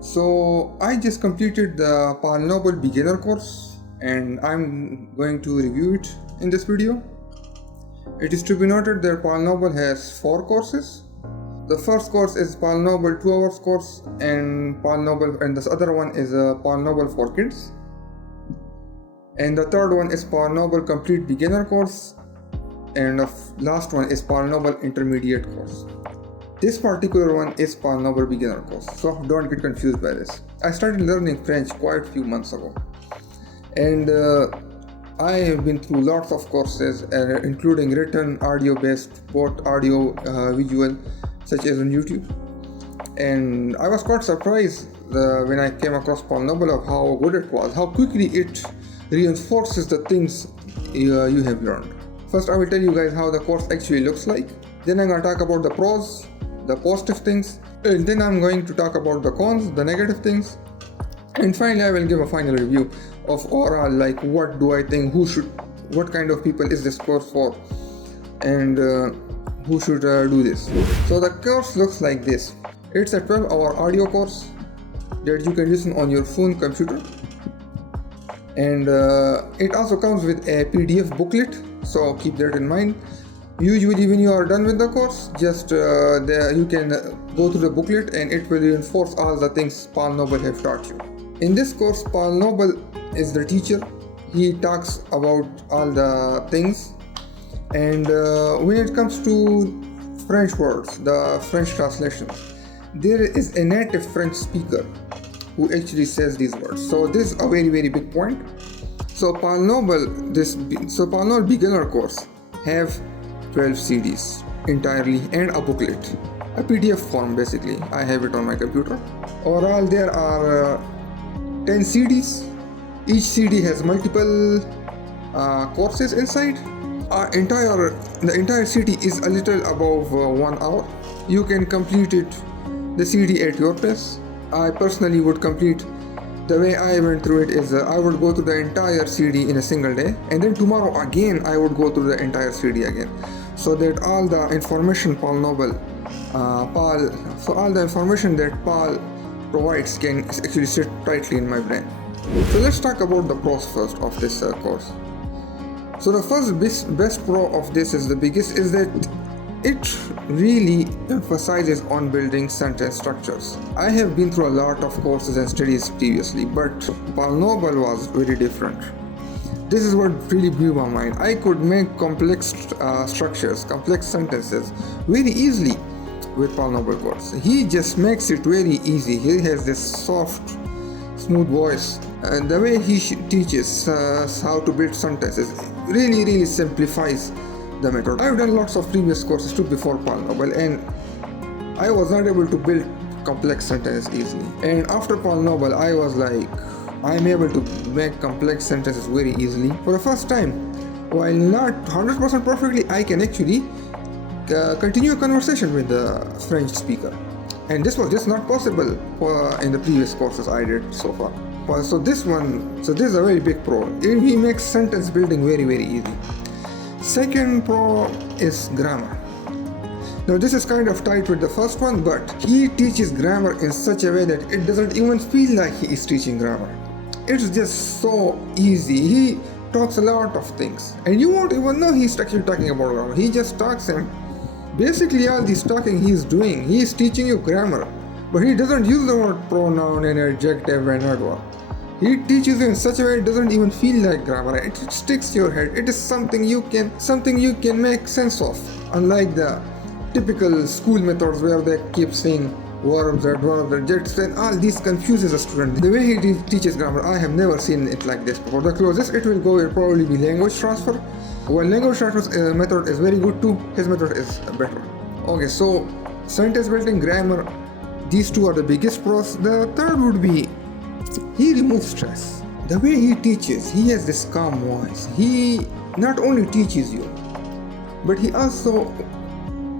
So I just completed the Paul Noble beginner course and I'm going to review it in this video. It is to be noted that Paul Noble has 4 courses. The first course is Paul Noble 2 hours course and this other one is a Paul Noble for kids. And the third one is Paul Noble complete beginner course, and the last one is Paul Noble intermediate course. This particular one is Paul Noble beginner course, so don't get confused by this. I started learning French quite a few months ago, and I have been through lots of courses, including written, audio-based, both audio, visual, such as on YouTube. And I was quite surprised when I came across Paul Noble of how good it was, how quickly it reinforces the things you have learned. First, I will tell you guys how the course actually looks like. Then I'm going to talk about the pros, the positive things, and then I'm going to talk about the cons, the negative things, and finally I will give a final review of overall, like what do I think, what kind of people is this course for, and who should do this. So the course looks like this. It's a 12-hour audio course that you can listen on your phone, computer, and it also comes with a PDF booklet, so keep that in mind. Usually when you are done with the course, just you can go through the booklet and it will reinforce all the things Paul Noble have taught you. In this course, Paul Noble is the teacher. He talks about all the things, and when it comes to French words, the French translations, there is a native French speaker who actually says these words. So this is a very, very big point. So Paul Noble beginner course have 12 CDs entirely and a booklet, a PDF form basically. I have it on my computer. Overall there are 10 CDs. Each CD has multiple courses inside. The entire CD is a little above 1 hour. You can complete the CD at your pace. I personally would complete, the way I went through it is I would go through the entire CD in a single day, and then tomorrow again I would go through the entire CD again, so that all the information all the information that Paul provides can actually sit tightly in my brain. So let's talk about the pros first of this course. So the first best pro of this is that it really emphasizes on building sentence structures. I have been through a lot of courses and studies previously, but Paul Noble was very different. This is what really blew my mind. I could make complex structures, complex sentences very easily with Paul Noble course. He just makes it very easy. He has this soft, smooth voice, and the way he teaches how to build sentences really simplifies the method. I've done lots of previous courses too before Paul Noble, and I was not able to build complex sentences easily. And after Paul Noble, I was like, I'm able to make complex sentences very easily for the first time. While not 100% perfectly, I can actually continue a conversation with the French speaker. And this was just not possible in the previous courses I did so far. So this is a very big pro. He makes sentence building very easy. Second pro is grammar. Now this is kind of tied with the first one, but he teaches grammar in such a way that it doesn't even feel like he is teaching grammar. It's just so easy. He talks a lot of things and you won't even know he's actually talking about grammar. He just talks, and basically all this talking he's doing, he's teaching you grammar, but he doesn't use the word pronoun and adjective and adverb. He teaches you in such a way it doesn't even feel like grammar. It sticks to your head. It is something you can make sense of. Unlike the typical school methods where they keep saying verbs, adverbs, adjectives, and all this confuses a student. The way he teaches grammar, I have never seen it like this before. The closest it will go will probably be language transfer. While language transfer method is very good too, his method is better. Okay, so sentence building, grammar, these two are the biggest pros. The third would be he removes stress. The way he teaches, he has this calm voice. He not only teaches you, but he also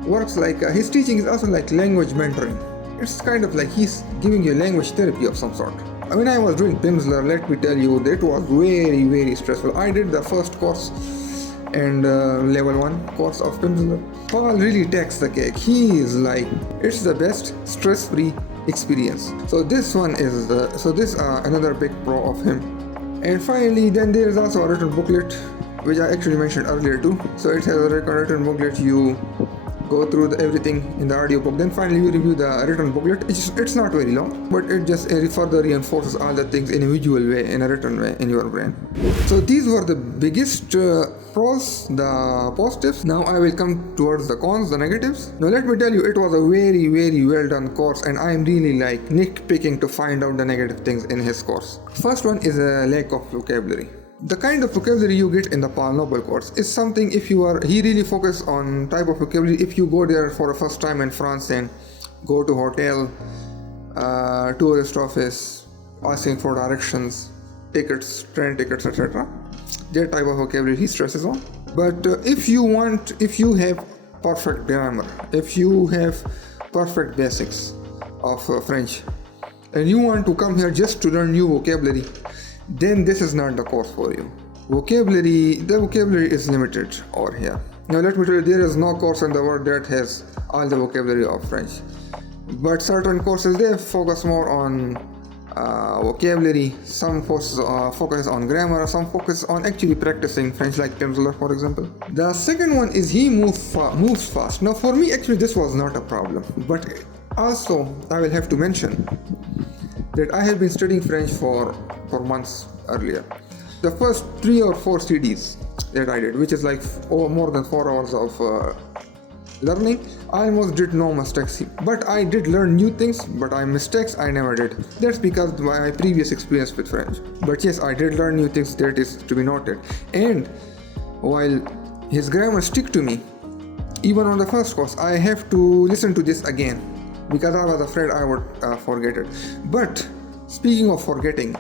works like his teaching is also like language mentoring. It's kind of like he's giving you language therapy of some sort. When I was doing Pimsleur, let me tell you, that was very stressful. I did the first course and level 1 course of Pimsleur. Paul really takes the cake. He is like, it's the best stress-free experience. So this one is another big pro of him. And finally, then there is also a written booklet, which I actually mentioned earlier too. So it has a written booklet. You go through everything in the audiobook, then finally you review the written booklet. It's not very long, but it just further reinforces all the things in a visual way, in a written way in your brain. So these were the biggest pros, the positives. Now I will come towards the cons, the negatives. Now let me tell you, it was a very, very well done course, and I am really like nitpicking to find out the negative things in his course. First one is a lack of vocabulary. The kind of vocabulary you get in the Paul Noble course is something, he really focused on type of vocabulary. If you go there for the first time in France and go to hotel, tourist office, asking for directions, tickets, train tickets, etc. That type of vocabulary he stresses on. But if you have perfect grammar, if you have perfect basics of French, and you want to come here just to learn new vocabulary, then this is not the course for you. The vocabulary is limited over here. Now let me tell you, there is no course in the world that has all the vocabulary of French. But certain courses, they focus more on vocabulary, some focus on grammar, some focus on actually practicing French, like Pimsleur, for example. The second one is he moves fast. Now for me, actually this was not a problem, but also I will have to mention that I have been studying French for months earlier. The first 3 or 4 CDs that I did, which is like more than 4 hours of learning, I almost did no mistakes. But I did learn new things, but mistakes I never did. That's because of my previous experience with French. But yes, I did learn new things, that is to be noted. And while his grammar stick to me, even on the first course, I have to listen to this again, because I was afraid I would forget it. But speaking of forgetting,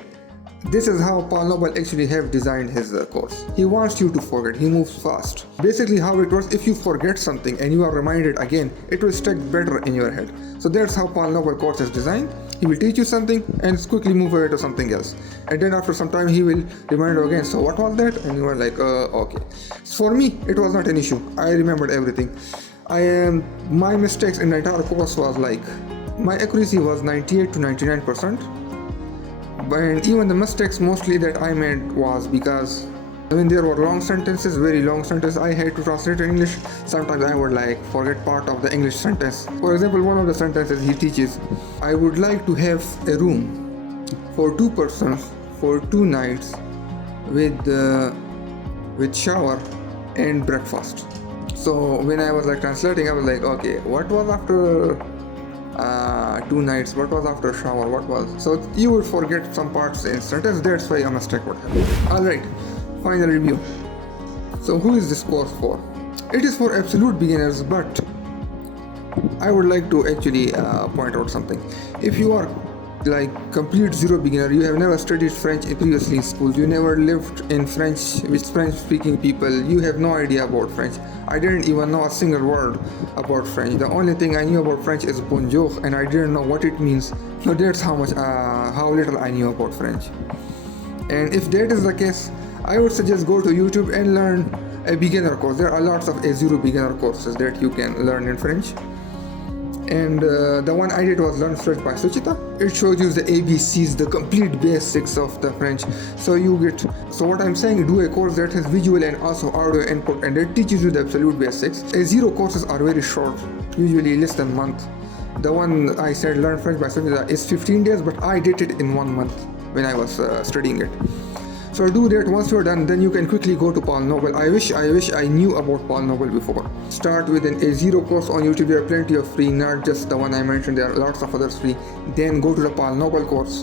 this is how Paul Noble actually have designed his course. He wants you to forget. He moves fast. Basically how it works, if you forget something and you are reminded again, it will stick better in your head. So that's how Paul Noble course is designed. He will teach you something and quickly move away to something else. And then after some time he will remind you again, so what was that? And you are like, okay. So for me, it was not an issue. I remembered everything. My mistakes in the entire course was like, my accuracy was 98 to 99%. And even the mistakes mostly that I made was because when there were long sentences, very long sentences, I had to translate in English. Sometimes I would like forget part of the English sentence. For example, one of the sentences he teaches, I would like to have a room for 2 persons for 2 nights with shower and breakfast. So when I was like translating, I was like, okay, what was after 2 nights, what was after shower, what was... So you would forget some parts in sentence, that's why a mistake would happen. Alright, final review. So who is this course for? It is for absolute beginners, but I would like to actually point out something. If you are like complete zero beginner, you have never studied French previously in school, you never lived in French with French speaking people, you have no idea about French. I didn't even know a single word about French. The only thing I knew about French is bonjour, and I didn't know what it means. So that's how little I knew about French. And if that is the case, I would suggest go to YouTube and learn a beginner course. There are lots of A0 beginner courses that you can learn in French. And the one I did was Learn French by Suchita. It shows you the ABCs, the complete basics of the French. So what I'm saying, do a course that has visual and also audio input, and it teaches you the absolute basics. A0 courses are very short, usually less than a month. The one I said, Learn French by Suchita, is 15 days, but I did it in 1 month when I was studying it. So do that. Once you're done, then you can quickly go to Paul Noble. I wish I knew about Paul Noble before. Start with an A0 course on YouTube. There are plenty of free, not just the one I mentioned. There are lots of others free. Then go to the Paul Noble course,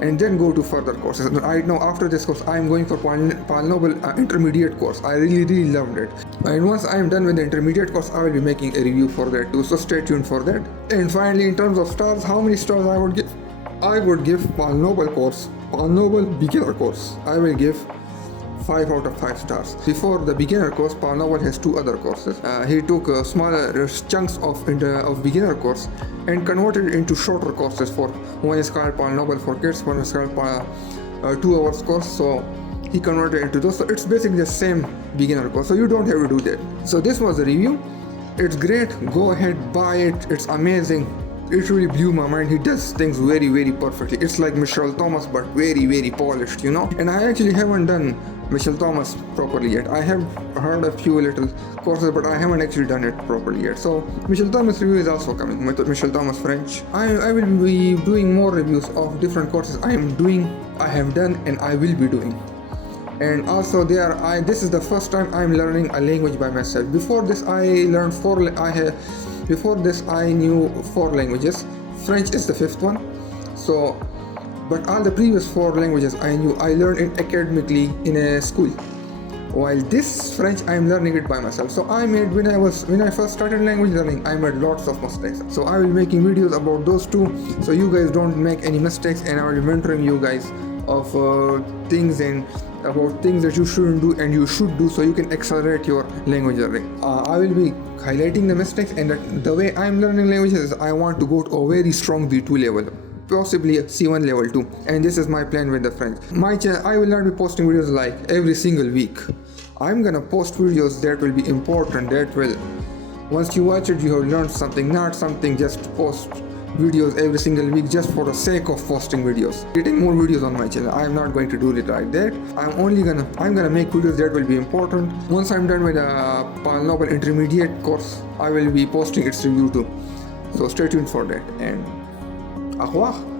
and then go to further courses. I know after this course, I'm going for Paul Noble intermediate course. I really loved it. And once I'm done with the intermediate course, I will be making a review for that too. So stay tuned for that. And finally, in terms of stars, how many stars I would give? I would give Paul Noble course, Paul Noble beginner course, I will give 5 out of 5 stars. Before the beginner course, Paul Noble has 2 other courses. He took smaller chunks of beginner course and converted it into shorter courses. For one is called Paul Noble for kids, one is called 2 hours course. So he converted it into those. So it's basically the same beginner course. So you don't have to do that. So this was the review. It's great. Go ahead, buy it. It's amazing. it really blew my mind. He does things very, very perfectly. It's like Michelle Thomas, but very, very polished, you know. And I actually haven't done Michelle Thomas properly yet. I have heard a few little courses, but I haven't actually done it properly yet. So Michelle Thomas review is also coming. Michelle Thomas French. I will be doing more reviews of different courses I have done, and I will be doing. And also this is the first time I'm learning a language by myself. Before this I knew 4 languages. French is the 5th one. So but all the previous 4 languages I learned it academically in a school. While this French, I'm learning it by myself. So when I first started language learning, I made lots of mistakes. So I will be making videos about those too, so you guys don't make any mistakes, and I will be mentoring you guys of things and about things that you shouldn't do and you should do, so you can accelerate your language learning. I will be highlighting the mistakes, and the way I'm learning languages is I want to go to a very strong B2 level, possibly a C1 level 2, and this is my plan with the French. My channel, I will not be posting videos like every single week. I'm gonna post videos that will be important, that will, once you watch it, you have learned something, not something just to post videos every single week just for the sake of posting videos, getting more videos on my channel. I'm not going to do it like that. I'm gonna make videos that will be important. Once I'm done with the Pal Noble Intermediate course, I will be posting its review too. So stay tuned for that, and au revoir.